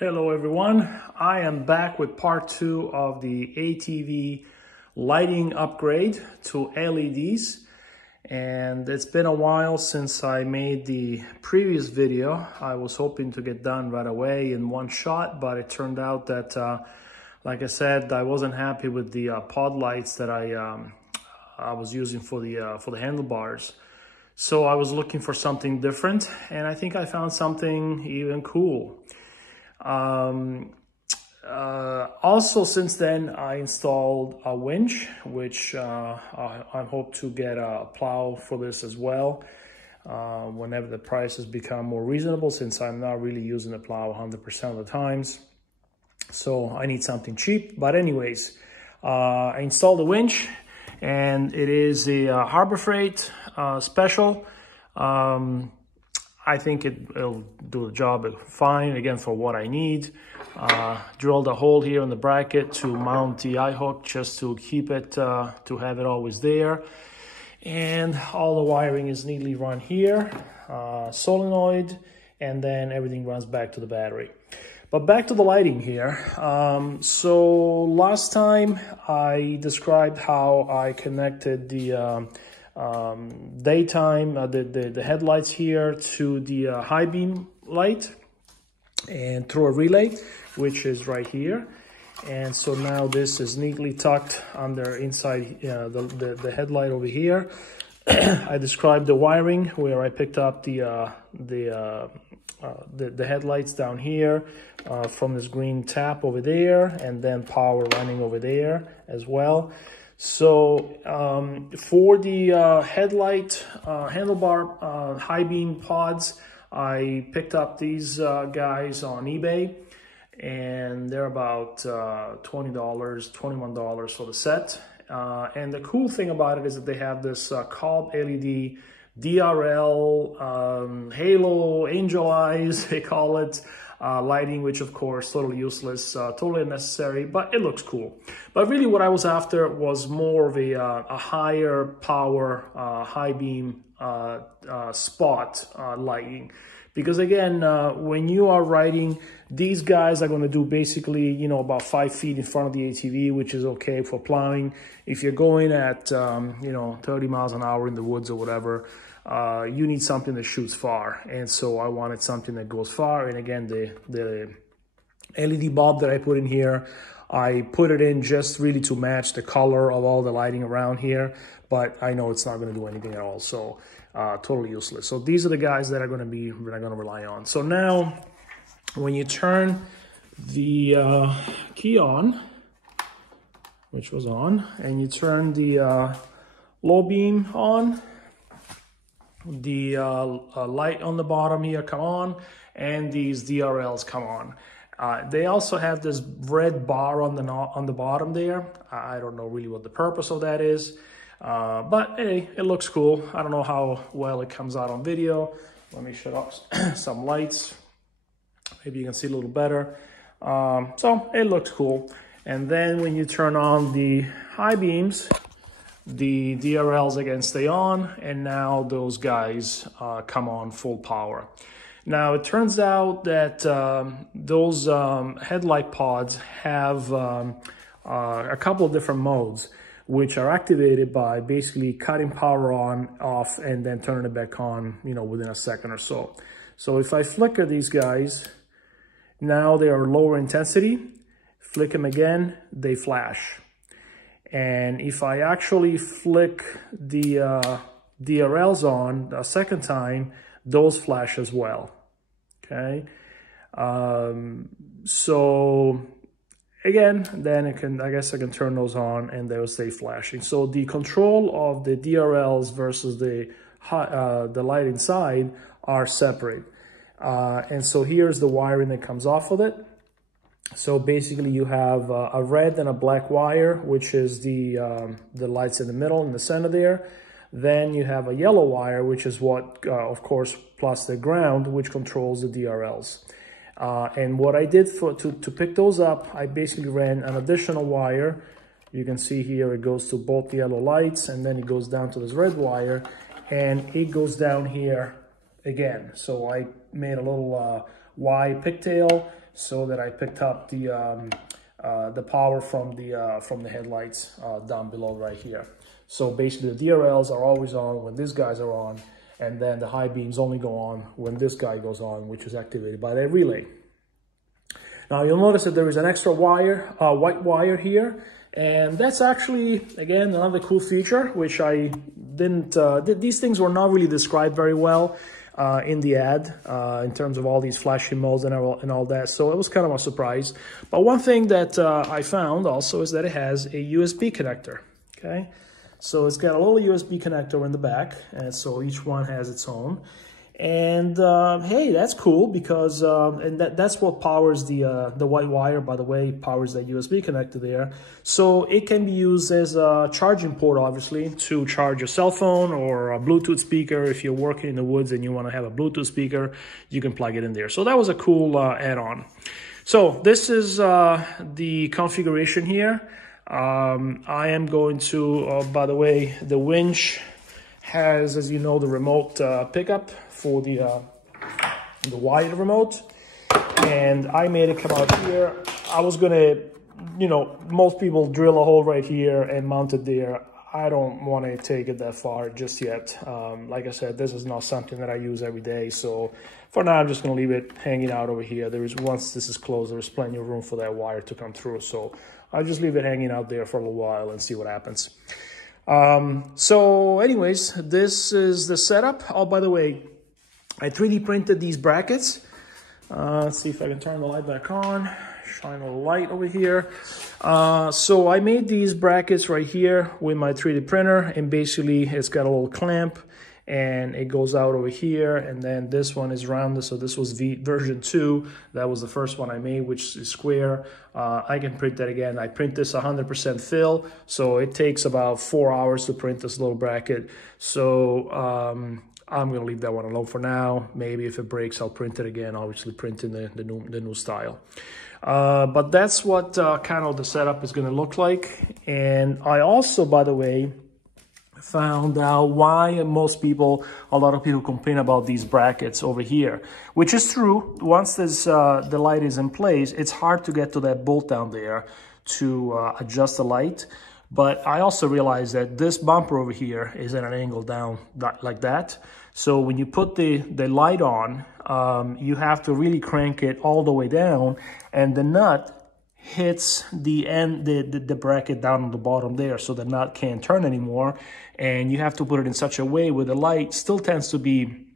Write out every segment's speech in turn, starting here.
Hello everyone, I am back with part 2 of the ATV lighting upgrade to LEDs, and it's been a while since I made the previous video. I was hoping to get done right away in one shot, but it turned out that like I said, I wasn't happy with the pod lights that I was using for the handlebars. So I was looking for something different, and I think I found something even cool. Also, since then, I installed a winch, which I hope to get a plow for this as well whenever the prices become more reasonable, since I'm not really using the plow 100% of the times. So I need something cheap. But anyways, I installed the winch, and it is a Harbor Freight special. I think it'll do the job fine, again, for what I need. Drilled a hole here in the bracket to mount the eye hook, just to keep it, to have it always there. And all the wiring is neatly run here, solenoid, and then everything runs back to the battery. But back to the lighting here. So last time I described how I connected the daytime, the headlights here to the high beam light and through a relay, which is right here. And so now this is neatly tucked under inside the headlight over here. I described the wiring where I picked up the headlights down here from this green tap over there, and then power running over there as well. So for the headlight handlebar high beam pods, I picked up these guys on eBay, and they're about $20, $21 for the set. And the cool thing about it is that they have this Cobb LED DRL halo angel eyes, they call it, lighting, which of course totally useless, totally unnecessary, but it looks cool. But really what I was after was more of a higher power high beam spot lighting, because again, when you are riding, these guys are going to do basically, you know, about 5 feet in front of the ATV, which is okay for plowing. If you're going at you know, 30 miles an hour in the woods or whatever, you need something that shoots far. And so I wanted something that goes far. And again, the LED bulb that I put in here, I put it in just really to match the color of all the lighting around here, but I know it's not going to do anything at all, so totally useless. So these are the guys that are going to rely on. So now when you turn the key on, which was on, and you turn the low beam on, the light on the bottom here come on, and these DRLs come on. They also have this red bar on the bottom there. I don't know really what the purpose of that is, but hey, it looks cool. I don't know how well it comes out on video. Let me shut off some lights. Maybe you can see a little better. So it looks cool. And then when you turn on the high beams, the DRLs again stay on, and now those guys come on full power. Now it turns out that those headlight pods have a couple of different modes, which are activated by basically cutting power on, off, and then turning it back on, you know, within a second or so. So if I flicker these guys, now they are lower intensity. Flick them again, they flash. And if I actually flick the DRLs on a second time, those flash as well, okay? So again, then I guess I can turn those on and they'll stay flashing. So the control of the DRLs versus the light inside are separate. And so here's the wiring that comes off of it. So basically you have a red and a black wire, which is the lights in the middle, in the center there. Then you have a yellow wire, which is what, of course, plus the ground, which controls the DRLs. And what I did to pick those up, I basically ran an additional wire. You can see here it goes to both the yellow lights, and then it goes down to this red wire, and it goes down here again. So I made a little Y pigtail so that I picked up the power from the headlights down below right here. So basically the DRLs are always on when these guys are on, and then the high beams only go on when this guy goes on, which is activated by that relay. Now you'll notice that there is an extra wire, white wire here, and that's actually, again, another cool feature, which I didn't, these things were not really described very well in the ad, in terms of all these flashing modes and all that, so it was kind of a surprise. But one thing that I found also is that it has a USB connector, okay? So it's got a little USB connector in the back, and so each one has its own. And hey, that's cool because and that's what powers the white wire, by the way, powers that USB connector there. So it can be used as a charging port, obviously, to charge your cell phone or a Bluetooth speaker. If you're working in the woods and you want to have a Bluetooth speaker, you can plug it in there. So that was a cool add-on. So this is the configuration here. I am going to, by the way, the winch has, as you know, the remote pickup for the wired remote, and I made it come out here. I was gonna, you know, most people drill a hole right here and mount it there. I don't want to take it that far just yet. Like I said, this is not something that I use every day, so for now I'm just gonna leave it hanging out over here. There is, once this is closed, there's plenty of room for that wire to come through, so I'll just leave it hanging out there for a little while and see what happens. So anyways, this is the setup. Oh, by the way, I 3D printed these brackets. Let's see if I can turn the light back on. Shine a light over here. So I made these brackets right here with my 3D printer, and basically it's got a little clamp and it goes out over here, and then this one is rounded. So this was version 2. That was the first one I made, which is square. I can print that again. I print this 100% fill, so it takes about 4 hours to print this little bracket. So I'm gonna leave that one alone for now. Maybe if it breaks, I'll print it again. Obviously print in the new style. But that's what kind of the setup is gonna look like. And I also, by the way, found out why a lot of people complain about these brackets over here, which is true. Once this the light is in place, it's hard to get to that bolt down there to adjust the light. But I also realized that this bumper over here is at an angle down like that. So when you put the light on, you have to really crank it all the way down, and the nut hits the bracket down on the bottom there, so the nut can't turn anymore. And you have to put it in such a way where the light still tends to be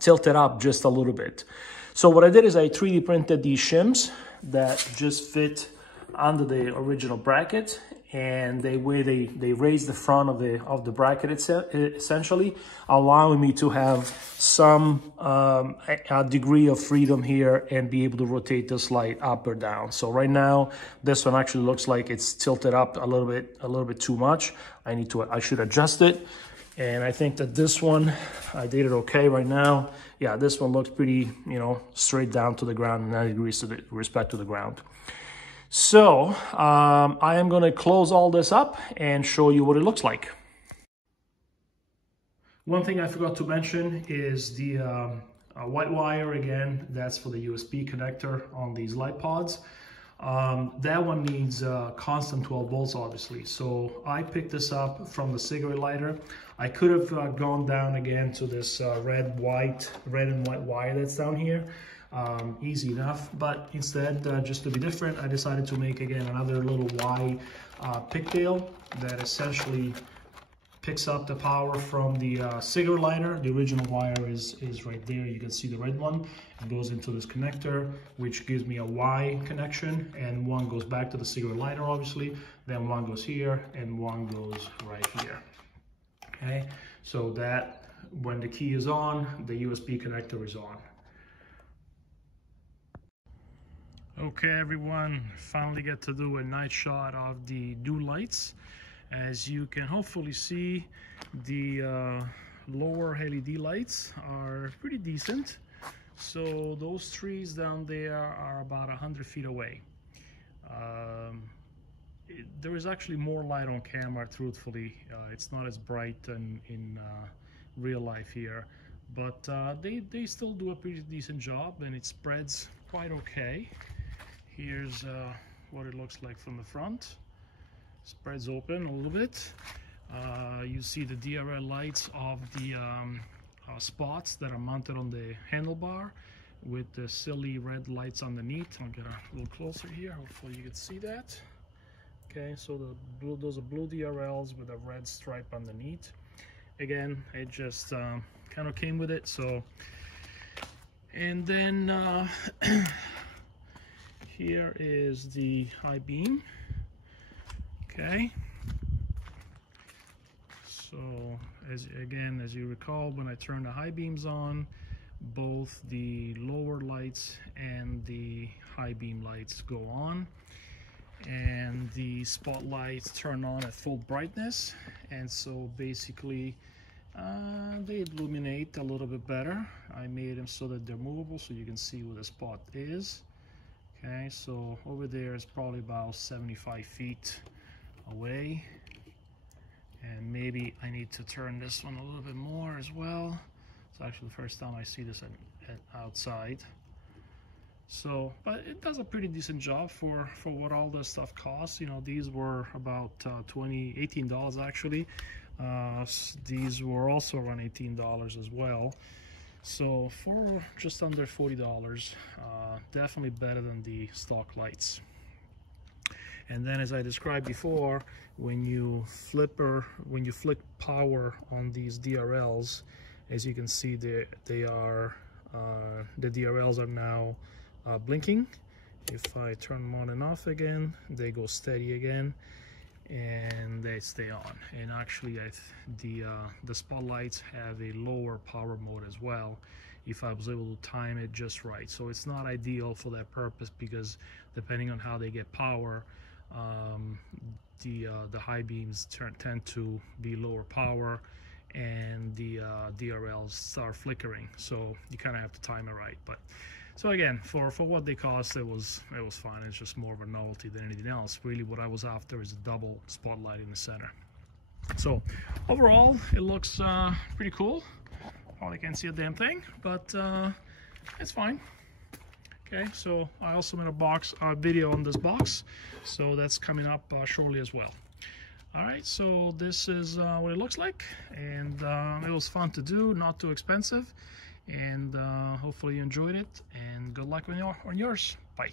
tilted up just a little bit. So what I did is I 3D printed these shims that just fit under the original bracket, and they raise the front of the bracket essentially, allowing me to have some a degree of freedom here and be able to rotate this light up or down. So right now this one actually looks like it's tilted up a little bit too much. I should adjust it, and I think that this one I did it okay right now. Yeah, this one looks pretty, you know, straight down to the ground, 90 degrees to respect to the ground. So I am going to close all this up and show you what it looks like. One thing I forgot to mention is the white wire. Again, that's for the USB connector on these light pods. That one needs constant 12 volts, obviously. So I picked this up from the cigarette lighter. I could have gone down again to this red and white wire that's down here. Easy enough, but instead, just to be different, I decided to make again another little Y pigtail that essentially picks up the power from the cigarette lighter. The original wire is right there. You can see the red one. It goes into this connector, which gives me a Y connection, and one goes back to the cigarette lighter, obviously. Then one goes here, and one goes right here. Okay, so that when the key is on, the USB connector is on. Okay, everyone, finally get to do a night shot of the dew lights. As you can hopefully see, the lower LED lights are pretty decent. So those trees down there are about 100 feet away. There is actually more light on camera, truthfully. It's not as bright in real life here. but they still do a pretty decent job, and it spreads quite okay. Here's what it looks like from the front. Spreads open a little bit. You see the DRL lights of the spots that are mounted on the handlebar with the silly red lights underneath. I'll get a little closer here, hopefully you can see that. Okay, so those are blue DRLs with a red stripe underneath. Again, it just kind of came with it. So, and then here is the high beam. Okay, so as you recall, when I turn the high beams on, both the lower lights and the high beam lights go on, and the spotlights turn on at full brightness, and so basically they illuminate a little bit better. I made them so that they're movable, so you can see where the spot is. Okay, so over there is probably about 75 feet away, and maybe I need to turn this one a little bit more as well. It's actually the first time I see this at outside. So, but it does a pretty decent job for what all this stuff costs. You know, these were about $18 actually. These were also around $18 as well. So for just under $40, definitely better than the stock lights. And then, as I described before, when you flick power on these DRLs, as you can see, the DRLs are now blinking. If I turn them on and off again, they go steady again, and they stay on. And actually, the spotlights have a lower power mode as well, if I was able to time it just right. So it's not ideal for that purpose, because depending on how they get power, the high beams tend to be lower power, and the DRLs start flickering. So you kind of have to time it right. But so again, for what they cost, it was fine. It's just more of a novelty than anything else. Really, what I was after is a double spotlight in the center. So overall, it looks pretty cool. Probably can't see a damn thing, but it's fine. Okay, so I also made a video on this box, so that's coming up shortly as well. All right, so this is what it looks like, and it was fun to do, not too expensive, and hopefully you enjoyed it, and good luck on yours. Bye.